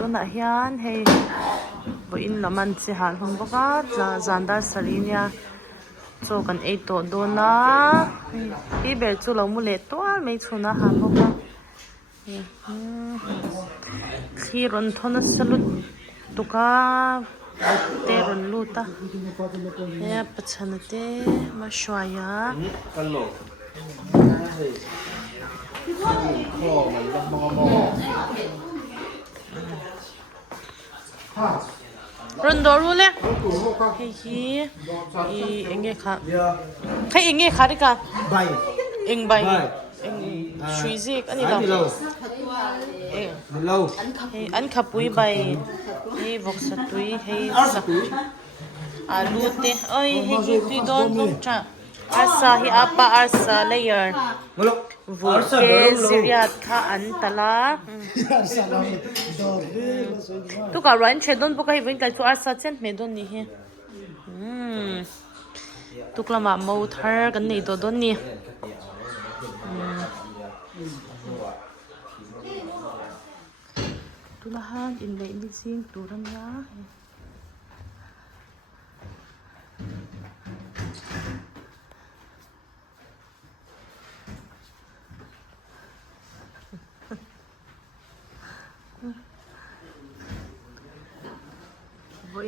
tunah hian hei voin laman chi hal hung boka tla zandar sarinia cho kan ei to dona hi bel chu lo mu le toal mai chhuna han boka khi ron thona salut tuka te ron luta ya pachanate ma shwaya Rondo rule hi enge kha khai enge khari ka bai eng bai eng shuizik ani lo lâu hey an khapui bai hey voksatui hey alu te oi hey hi tu don lom cha arsa hi apa arsa layer Vurke ziriat kha an tala tu ka ran chedon boka hi kal chu arsa chen me don ni he tuklama mo thar kan nei to don ni tulahan in le in sing turam ya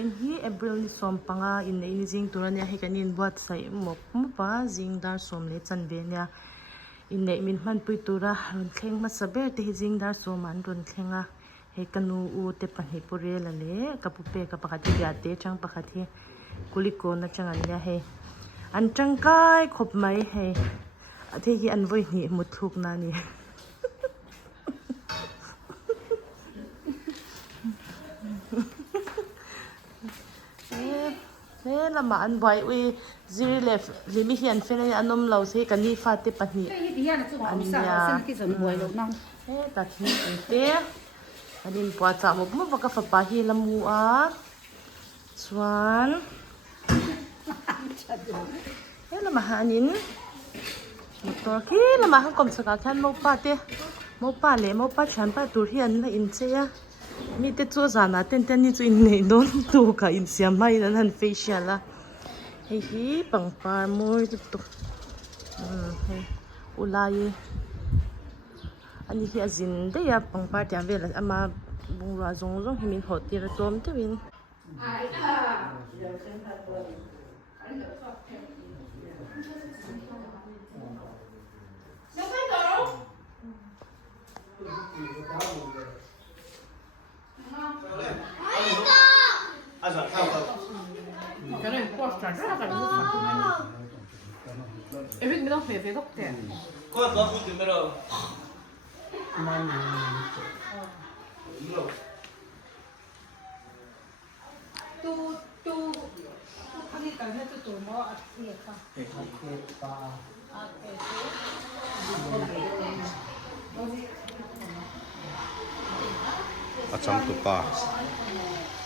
in hi April ni som panga in in jing turania he kanin buat sai mop pa jing dar som le chan be nya in nei min man pui tura ron thleng ma saber te hi jing dar som an ron thlenga he kanu u te pani pure la le kapu pe ka pakati ya te chang pakati kuliko na changan nya he an changkai khop mai he athe hi an voi ni muthuk na ni lama an boy we ziri left limi hian fene anom lo se kani fate pani an ya ta thi te anin pwa cha mo mo baka fa pa hi lamu a chuan lama hanin motor ki lama han kom saka khan mo pa le mo pa chan pa tur hian la in che ya mi te chu zana ten ten ni chu in nei don tu ka in siam mai nan han facial la hei hi pangpar moi tu hei ulai ani hi azin de ya pangpar tiam vel ama bungra zong zong himin hotir tom te win cái này post rất là cần em biết đâu về gốc kẹt có phụ từ đâu tu anh đi cần hết tu mò ăn thiệt không achang tu pa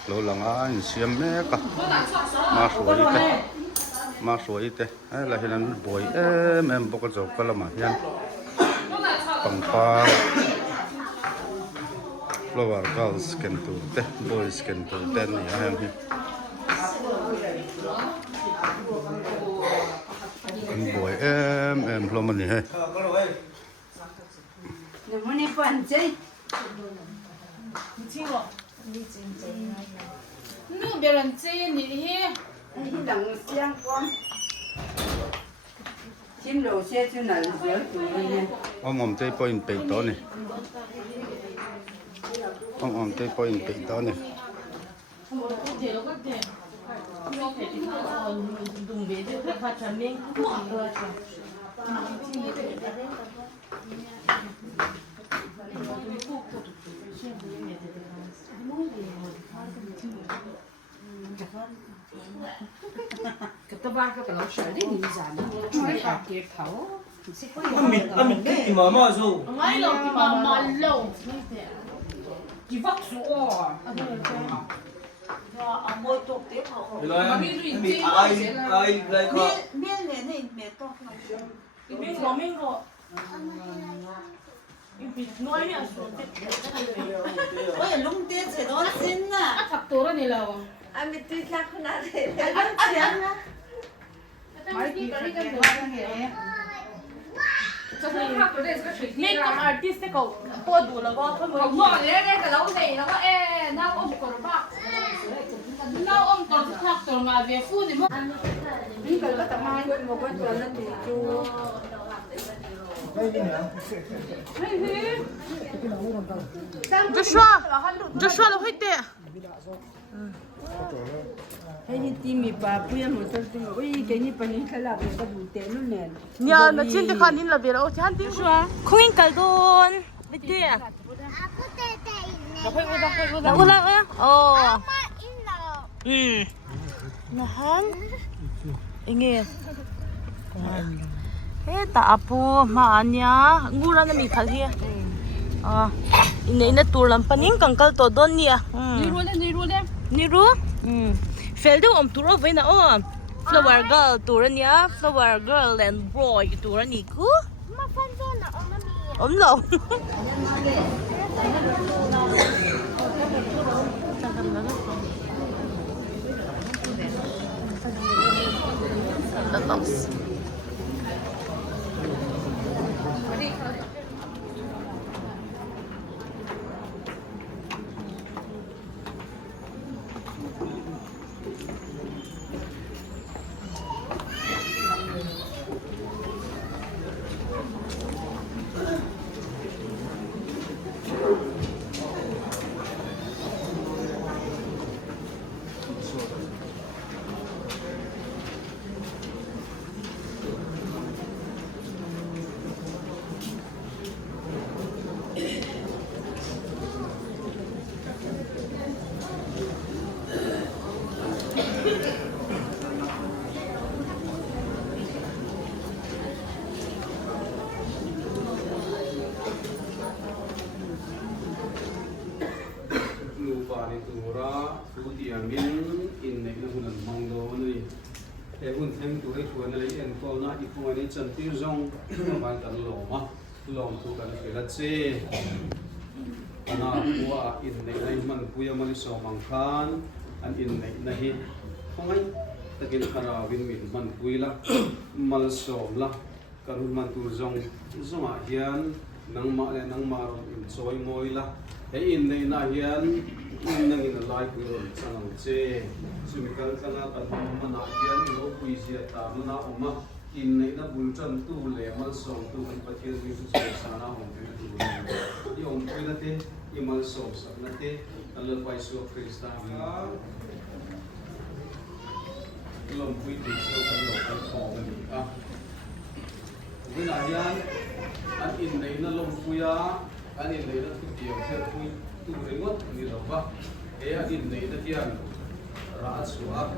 lo langa in siam me ka ma suai te ai la hian boy em bok zo kalama hian pangpa flower girls can do te boys can do ten ni a hi an boy em hlom ni he Nếu muốn đi phần chơi, nu别人chơi你嘿đi đằng xiang quang, chim đầu xe chứ nào dễ tụi mình. om te point pe to ni om te point pe to ni dung be de pha chan meng cái tao ba cái lão sợ đấy nhìn giảm nói cả kiệt thấu mình cái mà rồi ngay lâu thì mà lâu cái vắt số Mỗi tục tiếp họ. mình ai lại có Miên này này mẹ to. Mình có nói nè ôi lung tia sẽ đón xin à Thật tổ ra này là anh bị tuyệt lạc không nào thế mấy kỳ cái cái đồ ăn này make up artist cái cậu tôi đủ là con không không ngồi đấy cái lâu này nó có nào ông còn bạc lâu ông còn thật tổ mà về phu thì mất những cái đó tao mai một con tuần lên thì chú Joshua Joshua là hết tệ hay như tim mipa bây giờ một tuần ôi cái như phải như thế là người ta đủ tiền luôn nè nhà nó trên cái khăn in là về rồi thì hắn tiếng Joshua không in cái đồn hết tệ là u la ồ nó hắn nghe thế ta apu mà anh nhá ngu ra nó bị khát gì này nó tụi làm panin càng cao to đón nhỉ ni ru fel đâu om tụi vậy na flower girl tụi ra nhá flower girl and boy tụi ra nhỉ cứ om lâu in này nó là mong đồ này để hun thêm tụi cái chuột này em có nói ít không anh chân tiêu rong bạn cần lỗ mà lỗ tụi cần phải là xe anh qua in này mình bây giờ mình so bằng khan anh in này không ai tất nhiên khara vin mình bây là mình so là cần mình tụi rong mà hiền nang mà lại nang mà in soi môi là cái in này na hiền nang in live video sang che sumikal kana kan mana hian lo puisia ta mana oma in nei na bul chan tu le mal som tu kan pathil ni su sana hom tu i om pui na te i mal som sa na te al pai su krista ha lom pui ti so kan lo kan ko ni a với lại anh in này nó lông puya anh in này nó tu tiệm theo pui tu rèn ngót như đó vậy thế anh in này nó tiệm ra suap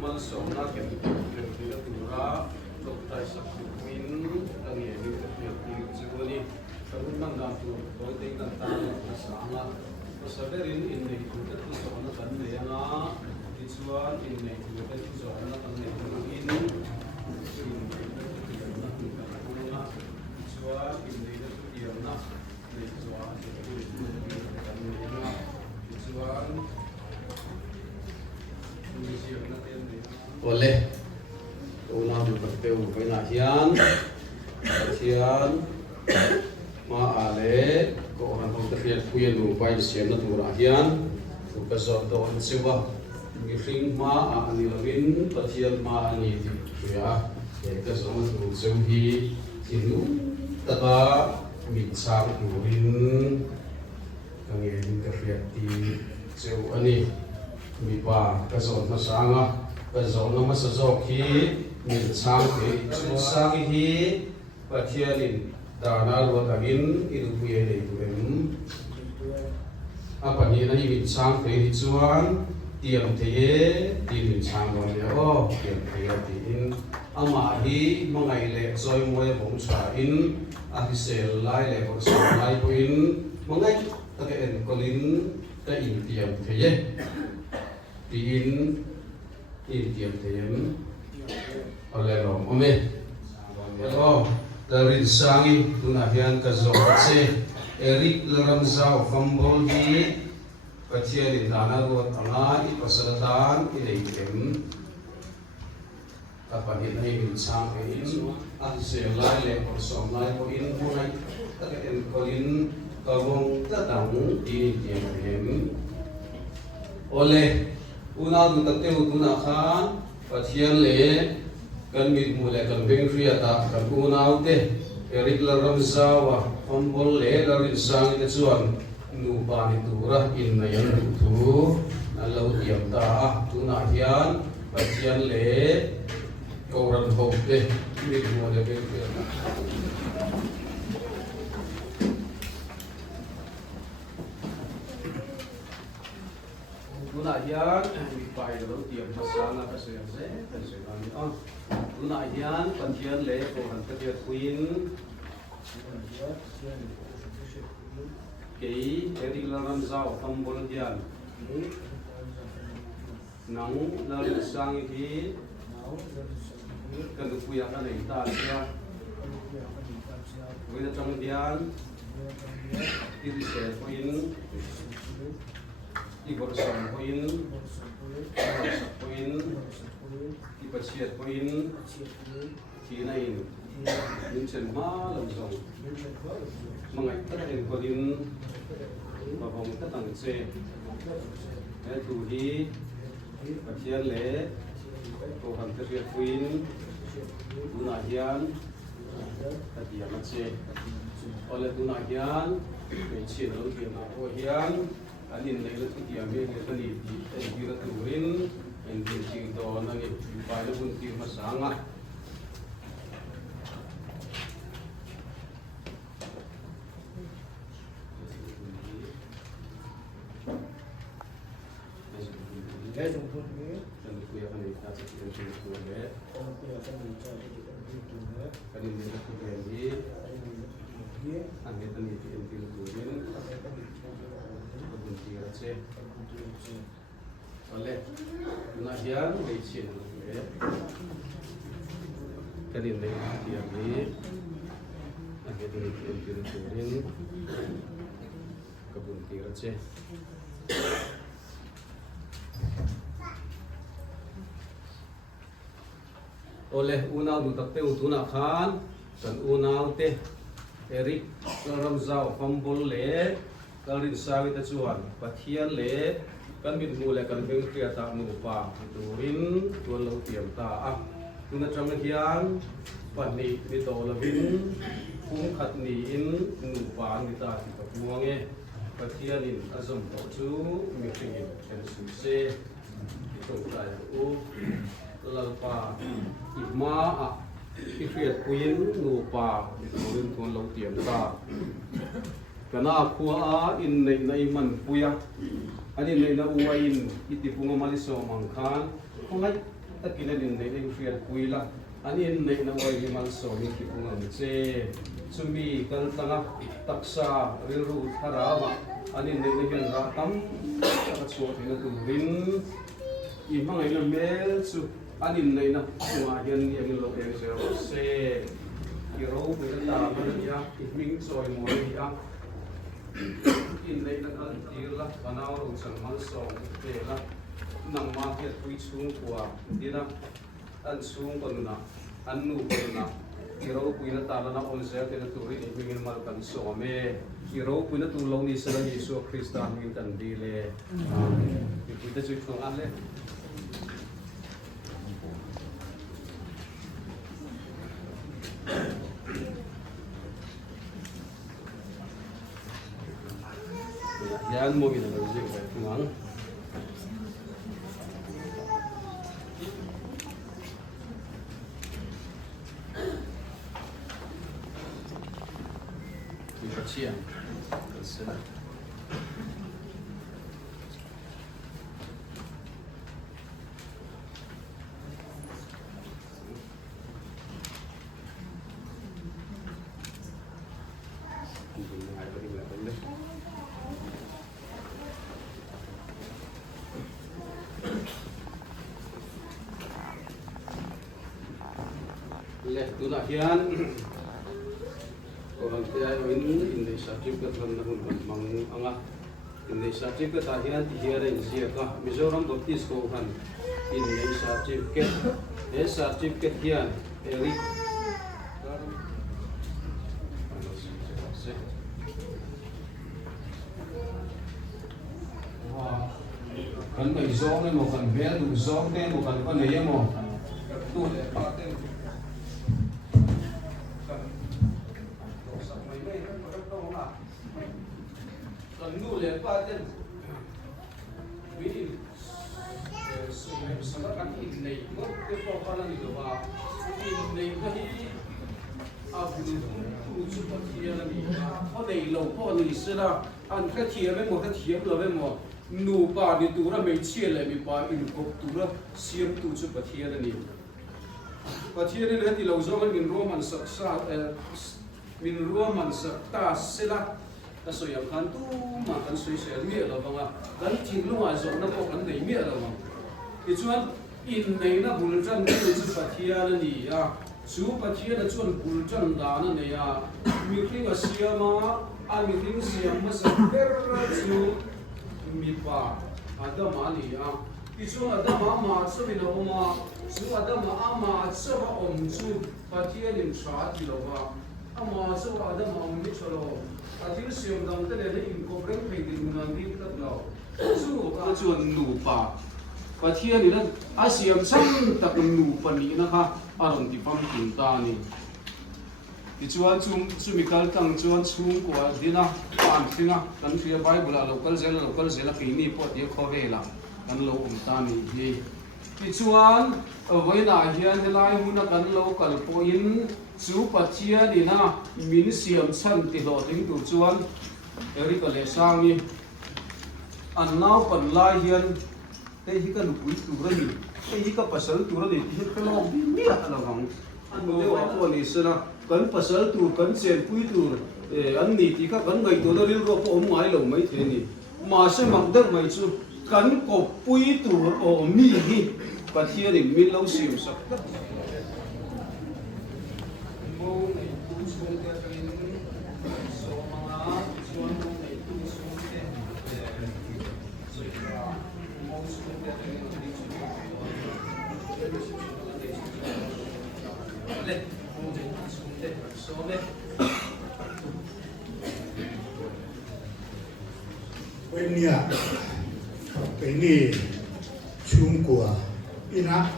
mal som na kem kem tu ra lok tai sak win ang ye ni tu ni karun nang nam tu boy te kan ta na sa nga ko saberin in nei tu ta tu so na kan le nga ituan in nei tu ta tu so na kan le in oleh unau berteu kena hian ma ale ko han hong terlihat puyen nupui siam na tura hian tu ka zot do an sewa ngi ring ma ani lawin pathian ma ani ti ya e ka zot tu zeu hi sinu taka min sang turin kangen ka riat ti zeu ani mipa ka zot na sanga ka zot na masazok hi min sang ke chu sang hi pathianin dana lo tagin idu puye nei turen apa ni na min sang ke hi chuan tiam theye ti min sang lo ya o tiam theye ti in ama hi mangai le zoi moy bong cha in a hi sel lai le bong sa lai po in mangai ta ke en kolin ta in tiam theye ti in tiam theyem ale lo ome o Darin sangi tuna hian ka zo che Eric Laramzau Fambawl di pathian in dana ruat anga I pasalatan I nei kem kapanit nei min sang in a se lai le or som lai ko in hunai ta ka en kolin kawong ta dang I kem ole una du ta teu tuna khan pathian le kan mit mu le kan beng ria ta kan una te Eric Laramzau Fambawl le larin sang te chuan nu pa ni tura in na yan tu na lo tiam ta tuna hian pathian le koran ho te mit mu le beng ria ta tuna hian mi pai lo tiam ta sang na ka se se ta se ani a tuna hian pathian le koran ta dia queen kei Eric Laramzau Fambawl hian nang larin sang hi kan nupui ka nei ta sia wena chang hian tiri se queen Igor Sam Queen, Sa Queen, Ipasiat Queen, Kinain, Vincent Ma Lamzong, Mangai Tatin Colin, Babong Tatang Se, Tuhi, Patian Le, Kohan Tatia Queen, Unahian, Tatia Matse, Ole Unahian, Menchin Lukian Ahohian, anin nei la tuti ame nge tani ti ai gira turin en din sing do na nge pai la bun ti masanga dan ku ya kan ta ti ti ku le kan ni la ku le ni ane tani ti en ti turin oleh nahian lecin kadin le dia ni agak ini turin kebun tirace oleh unau du takte utuna khan dan unau te Eric Laramzau Fambawl le Karin sawi ta chuan pathian le kan mit mu le kan beng tia ta nu pa turin tuan lo tiam ta a tuna chang hian pani mi to lovin kum khat ni in nu pa ni ta ti ka buange pathian in azam to chu mi tingin chen su se to ta u lalpa ima a ifiat kuin nu pa turin tuan lo tiam ta kana khua in nei nei man puya ani nei na uain itipunga maliso mangkhan khongai takina din nei nei fiat puila ani nei na uai mal so ni tipunga che chumi kal tanga taksa riru tharawa ani nei nei hian ra tam ka chu thina turin I mangai na mel chu ani nei na khua hian ni ang lo eng se iro be ta man ya ming soi mo ya in lei na kan tirla panau ro sang mal song tela nang market pui chung kwa dina an chung konuna annu konuna iro pui na tala na on se te na turi ni mingin mal kan so me iro pui na tu lo ni sa ni so Krista min kan dile amen pui ta chu thong ale yan mo ina lo zing ka tuang chia sila leh tu nak hian bang te ai in nei certificate ram na hun mang anga in nei certificate a hian ti hian in sia ka Mizoram Baptist ko han in nei certificate hian Eric kan mai zong mo kan be du zong te mo kan kan nei mo tu le pa te kan sa mai mai kan to na kan nu le pa te wi sa kan in nei mo te po pa na ni do ba in nei ka ni a bu tu chu pa ti na ni o nei lo po ni se la an ka ti me mo ka ti lo me mo nu pa ni tu ra mai chia le mi pa in ko tu ra siam tu chu pathian ani pathian ni ti lo zo min roman sa min roman sa ta sela ta so yang kan tu ma kan soi se mi lo banga kan ting lu ma zo na ko kan nei mi lo bang ti chuan in nei na bul jan ni chu pathian ani ya chu pathian na chuan bul jan da na ne ya mi kling a siama a mi kling siam ma sa per chu mipa adama ni a ichu adama ma chumi lo ma chu adama ama chawa om chu pathian in tha ti lo wa ama chu adama om ni cholo atil siam dang te le in ko breng phei din nan ri ta lo chu ka chuan nu pa pathian ni lan a siam cham tak nu pa ni na kha aron ti pam tin ta ni ti chuan chumi kal tang chuan chung ko dina pan thinga kan thia bible local zela ki ni pot ye kho vela kan lo ta ni hi ti chuan voina hian helai huna kan local po in chu pathia ni na min siam chan ti lo ding tu chuan eri ka le sang ni an nau pan lai hian te hi ka nupui tu ra ni te hi ka pasal tu ra ni ti he lo mi la la gang an mo wa ko ni sena kan pasal tu kan chen pui tu an ni ti ka kan ngai tu na ril ro po mai lo mai the ni ma se mak dak mai chu kan ko pui tu o mi hi pathia ni mi lo sim sak mo nei tu chung te in so ma chuan mo nei tu chung te so ya mo chung te in ni chu le mo nei tu chung te so me when ya cái này chung của ina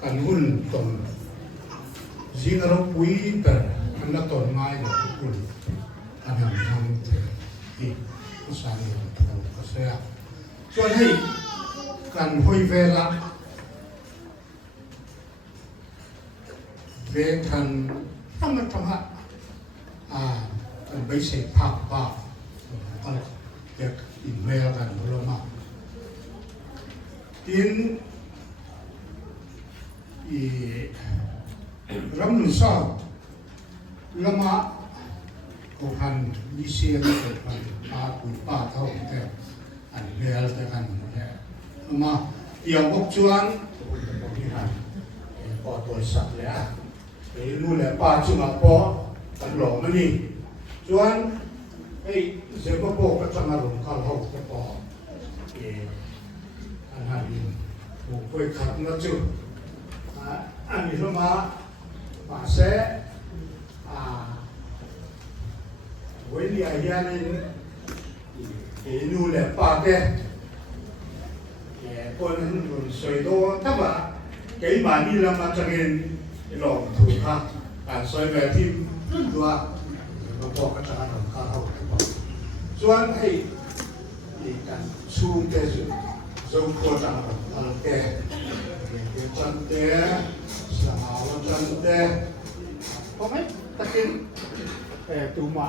kan hun ton zinga ro pui per an la ton mai lo kun an ham ham hi sa ni ko sa ya chuan hei kan hoi vela ve kan thama kan bai se phak pa an ya in mail kan lo ma tin i ram nu sa lama ko han ni se ko han pa ku pa thau te an mail te kan ya ma ya bok chuan ko ni han ko to sak le a e nu le pa chu ma po kan lo ma ni chuan ei ze ko po ka changa ro ka ho te po e anh hãy một quay khắp nó chứ anh đi mà sẽ với lý ai nên cái nu lệ ba cái con mình soi đó thắp à cái mà đi làm mà chẳng nên lòng thủ ha soi về phim đó nó bỏ cái chẳng hạn khá hậu cho anh hay thì cần xuống cái gì dâu khô chẳng hạn cái chân té sao chân té có mấy ta kiến tụ mạ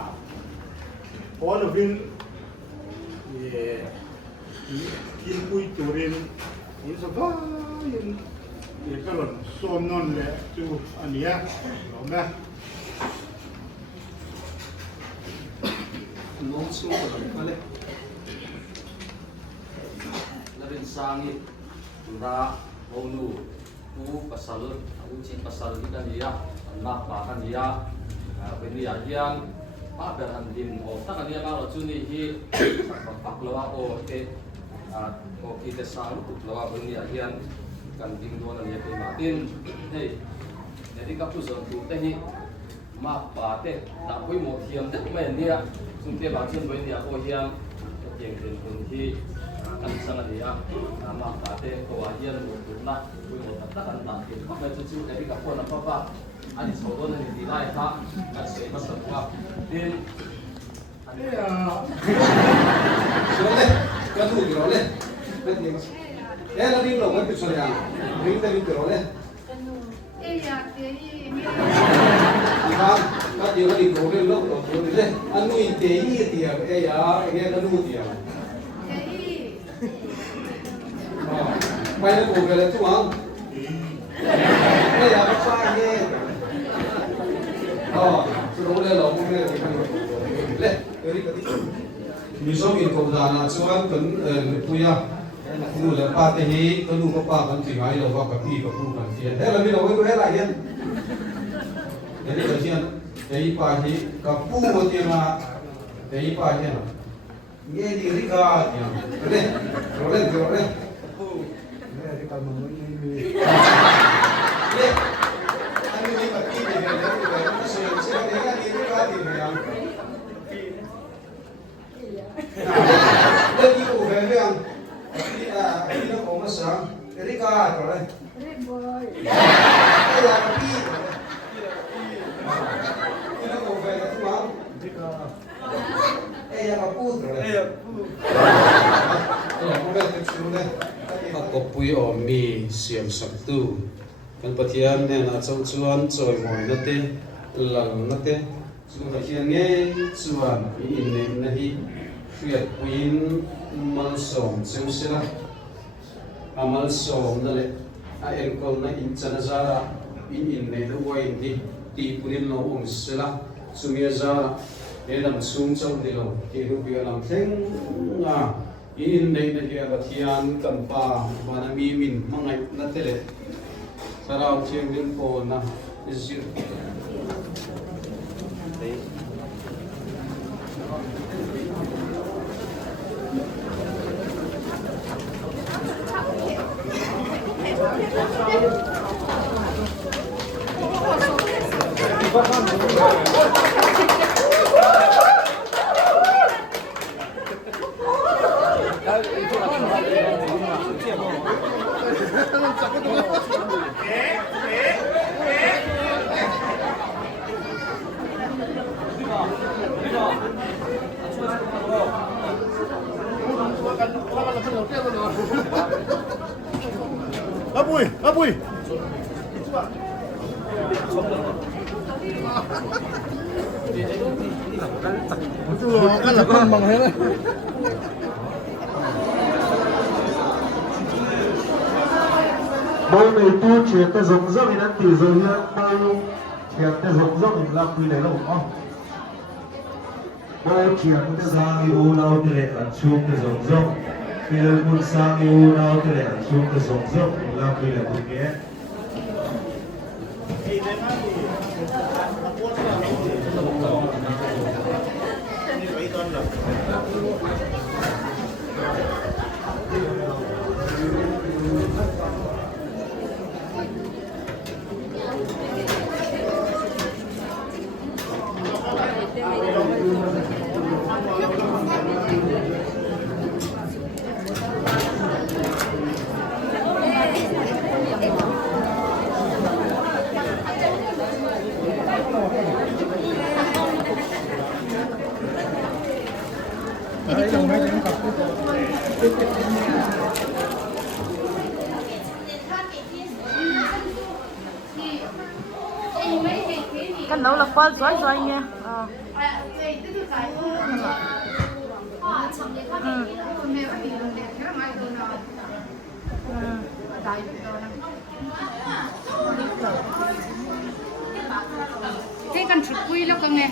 có được viên kim cùi tụ rin những số đó những cái lần xôm non lệ chú anh nhé đúng không nông xuống của mình đấy là bên sang đi ra onu u pasal u chin pasal kita dia nak bahkan dia beni ajian ป้าเป็นอันดินโอ้ตั้งอันนี้มาเราจุนี่ที่ปักแล้วโอ้เอ๊ะโอ้ที่จะสร้างลูกแล้วเป็นเนี่ยเฮียนกันดิ้งโดนอันนี้เป็นมาตินเฮ้ยเนี่ยที่กับผู้สอนถูกแต่ที่มาป่าเต้ตาคุยหมดเทียมแต่ไม่เนี่ยซึ่งเทียบางเช่นไว้เนี่ยโอ้เฮียนเก่งเป็นคนที่กันสังเกตมาป่าเต้ตัวเฮียนหมดถูกนะคุยหมดตั้งกันตัดเก็บก็ไปจู่ๆเนี่ยที่กับพวกนั้นป้าอันนี้สอนตัวนี้ดีได้ครับการเสียภาษาว่าดินSulle, katuuti rolle. Eh, la dimmi come più sono. Rinda di rolle. Ma io la dico che lo rolle. Hanno in te dia e ya e la nudia. Vai la come la tua. Eh, ya fa che. Oh, sono le lo come che fanno. Le,มีสองอินโกดานะส่วนกันปุยะนู่นแหละป้าเตหีก็นู่นก็ป้ากันถึงไงเราว่ากับพี่กับผู้กันเทียนแต่เราไม่เราไว้ก็ให้ไรเย็นเดี๋ยวนี้เราเทียนเดี๋ยวป้าเหีกับผู้มาเทียนมาเดี๋ยวป้าเทียนเงี้ยดีริกาเนี่ยเร่เราเล่นเราเล่นเนี่ยริกามันไม่มีเนี่ยอันนี้กับพี่เนี่ยเดี๋ยวไม่ใช่ใช่ไหมเนี่ยดีริกาดีเนี่ยเรื่องที่กูเห็นเรื่องที่เราของมาสั่งริกาตัวเลยไอ้ยาพี่ที่เราของเห็นทุกวันไอ้ยาพูดตัวเลยมันเป็นสิ่งนี้ก็กบปุยอมีเสียงสักตู้กันปะเทียนเนี่ยนะชวนจอยมอยนั่นเองหลังนั่นเองส่วนเทียนเนี่ยชวนอินเนี่ยนะฮีเฟียดวินมัลส่งเซลสิละมัลส่งนั่นแหละเอ็นคนนั้นอินจันจาระอินในด้วยนี่ตีปุ่นโลองสิละสุมีจาระเอ็นนำสุ่มเจ้าเดียวที่รูปเดียวนำเท่งอินในนั่นเกี่ยวกับที่อันกันป่ามันมีมินมังไงนั่นเองสารเอาเชียงดินโพนะอิสิ Apuy, apuy. Kan là con bằng hết đấy. Bố này tu chuyện ta giống dốc thì nó tỉ rồi nhá. Bao chuyện ta giống dốc thì làm quy đấy là không? Bố chuyện ta sang yêu nào thì lại ẩn xuống ta giống dốc. Khi là muốn sang yêu nào thì lại ẩn xuống ta giống dốc thì làm quy là quy ghé. Cái nấu là qua giỏi nha. Cái con chuột quy nó con nghe.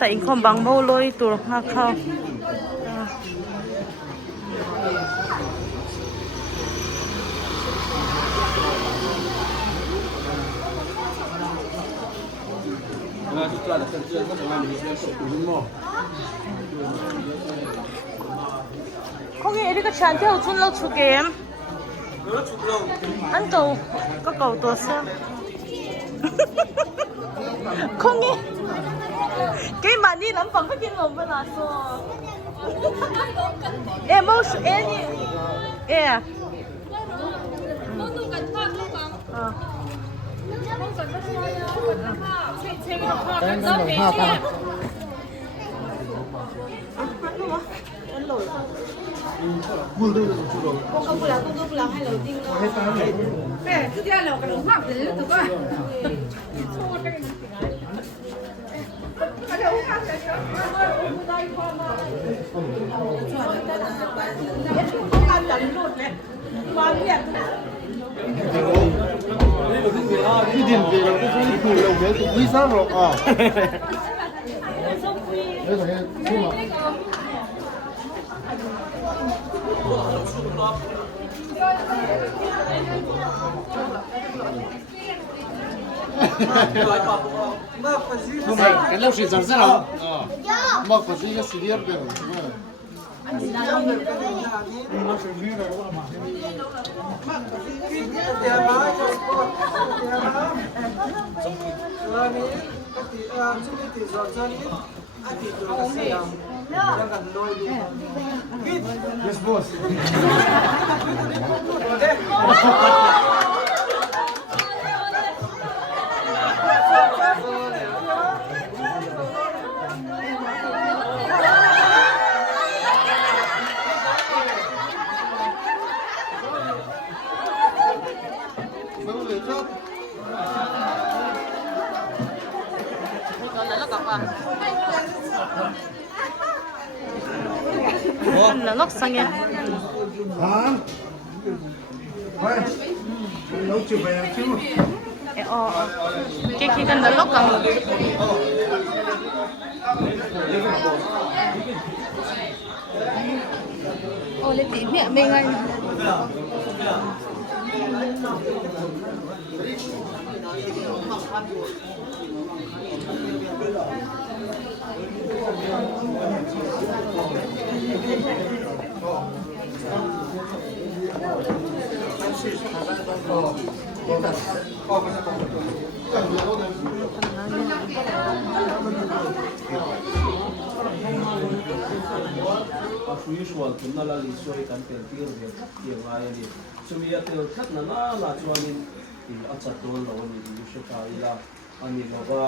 Tại không bằng mâu lôi tụi nó khao. không nghe đi cái chán theo chun lâu chụp game ăn cầu có cầu tổ sao không nghe cái mà đi lắm bằng cái lồng bên là sao em mau em em Không pulang hay lâu tin đâu. Cái thứ hai là cái lồng hoa thì tụi con. Cái điểm về là cái số phụ là cái quý sao rồi à. Đấy là cái mà cái lâu sẽ ra nào mà có gì cái sự việc đấy Yes, boss. là lóc sang nghe hả vậy nấu chưa về chứ cái khi cần là lóc cả Ôi lên tí mẹ mình anh. usual kunna la li soi kan tel tir ve ti ngai ani chumi a tel khat na la chuanin ti a chat don lo ni di she ta ila ani lova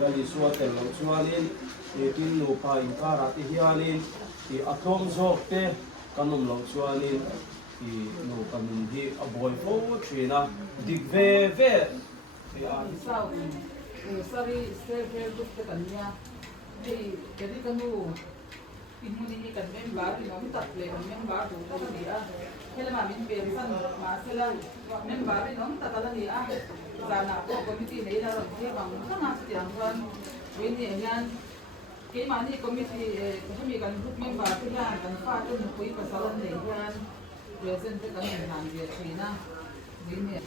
la li suwa tel lo chuanin e tin lu pa in kara ti hianin ti atom zok te kanum lo chuanin ti no kanum hi a boy fo trina dik ve ve Sao sorry self help group ka kanya di jadi kamu ini kan member di kami tak boleh member tu kalau dia kalau mamin biasa masalah member ni orang tak kalau dia karena komiti ni dah dia bang sangat setiap kan ini yang kemana komiti kami kan group member tu kan faham tu nupui pasal ni kan biasa tu kan yang dia China ini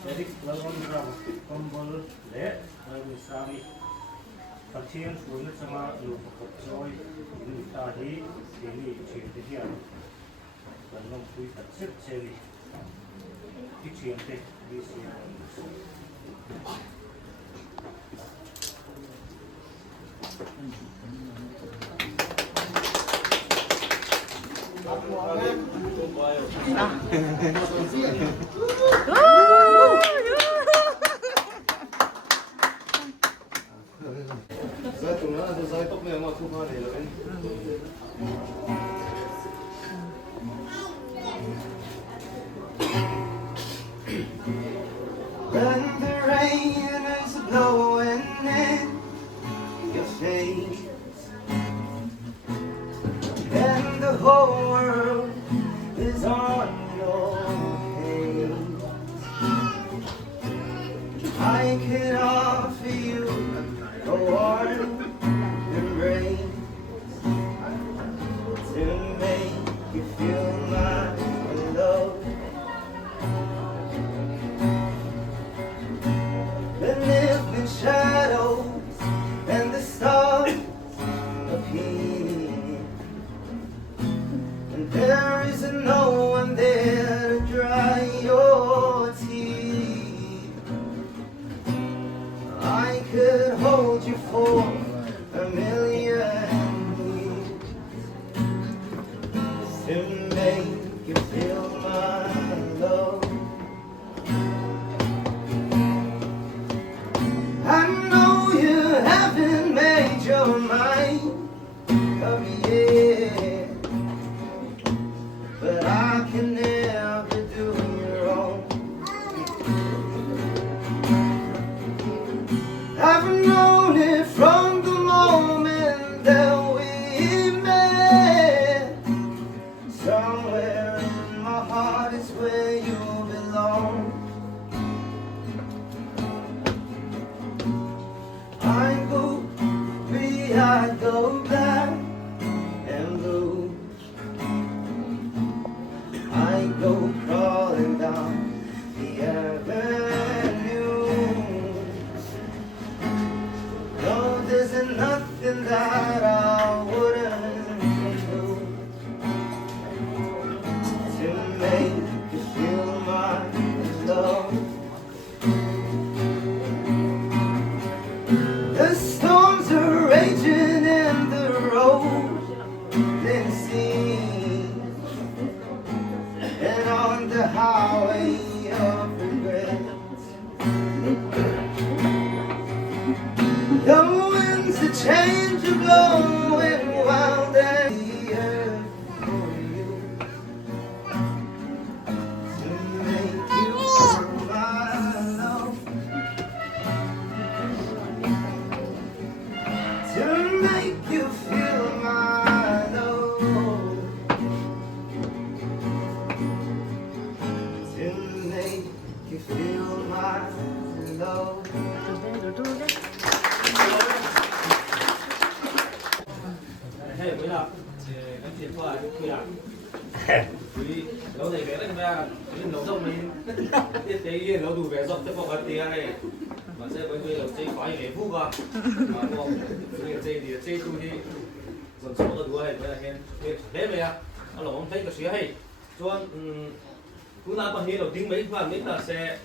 Jadi kalau kita kompol le, kalau bisa chiên xuống nó sama lụt cột rồi lụt ta đi thì chuyện thế kia vẫn long pui thật sức xe đi cái chuyện thế đi xe Saya tunggu nanti saya top memang tu mana ni lah. When the rain is blowing in your face and the whole world is on your case, I can offer you a warm embrace to make you feel my love. The living shadows and the stars appear, and there is no one there to dry your tears. I could hold you for a million years to make you feel my love. I know you haven't made your mind up yet, but I can never do you wrong. I've known it from the moment that we met. Somewhere in my heart is where you belong. I go free, I go black and blue. I go crawling down the avenue. No, there's nothing that I wouldn't do to make you feel my love. The storms are raging in the rolling sea, and on the highway of regret, the winds of change are blowing wild and the earth for you to make you feel my love. To make you feel my love. To make you feel my love. Hey, bữa nào em chuyển qua quy lạc quý lâu này về đấy mà nấu rộng mình tiết tế yên nấu đủ về rộng tới phòng ăn tiền này mà sẽ với người đầu chơi khói để phúc à mà không người chơi thì chơi tu đi dần số cái đua này là hiện thế vậy à nó là ông thấy cái sữa hay cho chúng ta bằng đầu tiên mấy khoản mấy ta sẽ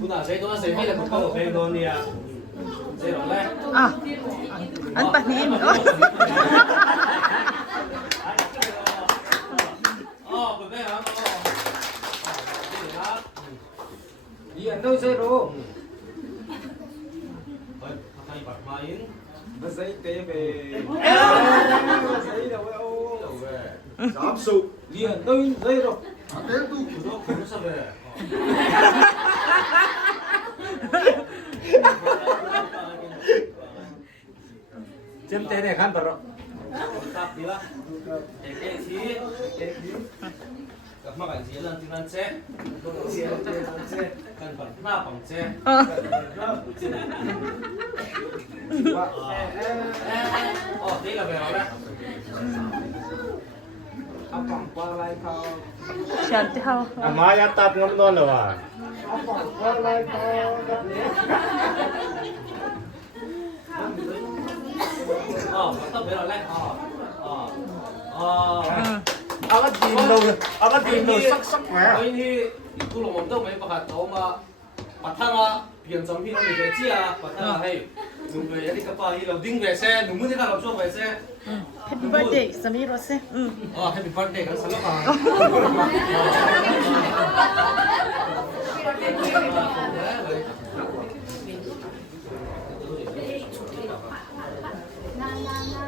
chúng ta sẽ mấy là một câu về luôn đi à sẽ nói lại anh bật nhím bật đây hả Đi ăn đâu xe đồ. Thay bật máy Bớt giấy tế về. Giấy đâu đâu. đầu về Dám sụ. Đi ăn đâu giấy đâu. đến tu của nó không sao về Chém tế này khăn rồi. tập đi lá cái gì các bạn chỉ lần tiếng Anh xe cần phải na bằng xe tí là về rồi đấy Apa qua lại khao. Siya ti hao. Amaya tap ngam non lo à. tao bé là lẹ cái tiền đâu sắc sắc khỏe. Anh thì tôi làm món đâu mấy bác hạt đó mà bắt thằng à biển trong khi nó bị cái chi à bắt thằng hay đúng về cái cái bao nhiêu đinh về xe đúng mới cái làm cho về xe. Happy birthday, Samir Rose. Happy birthday kan salah kan.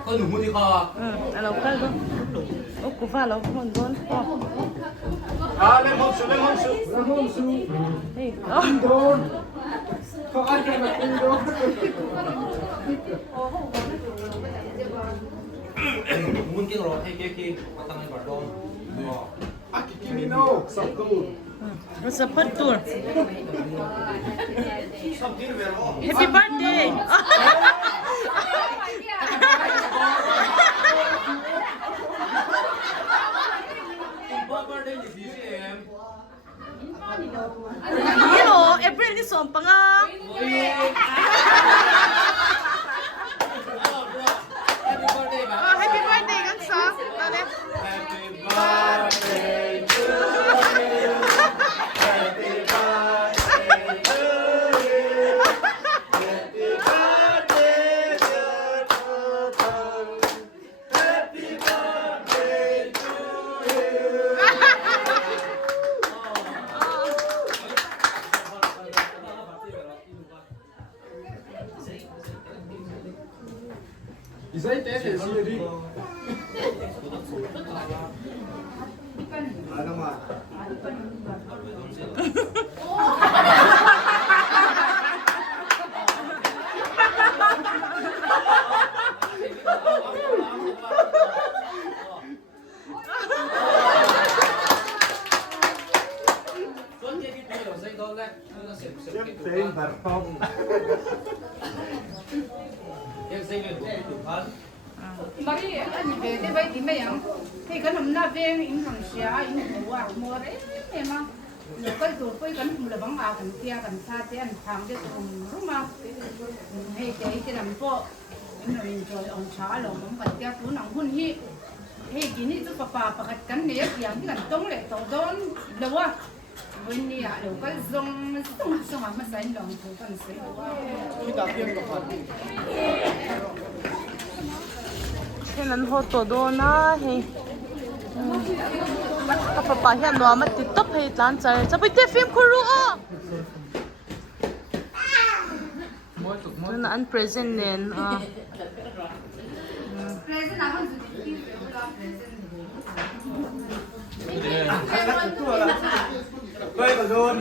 Kau nunggu di kau. Alo kal do. Oh, kufa lo mon don. Lemon soup. Hey. Don. Kau ada makin don. Mungkin kalau hey matang yang berdon. Kini no, satu. What's up, tour? Something very wrong. Happy birthday. Birthday ni BCM. Hello, April ni som pa nga. Happy birthday ba? Happy birthday kan sa. Ane. Happy birthday to you. Happy birthday to you. Happy birthday dear Total. Happy birthday to you. Isai teh sih di. Ada mah. Tem barcong. Em xây về tủ thân. Mari anh về đây vậy thì mấy em thì cái nấm na về in hàng xia in mua đấy em mà nhiều cái đồ cái là bằng áo cần tia cần sa tia ăn thang đấy đúng mà hay cái làm po in rồi ông xã rồi ông cần tia tú nòng hun hi hay gini tu papa pakat kan ne yang kan tong le to don lewa when ni ya lo cái zong mà sai lòng tu kan sai Kita tiang kapan. Kailan ho to do na he. Kapapa hiyan no amat titop he tlan char. Sabi te film kuru o. Mo na an present nen. present naman Quay vào zone.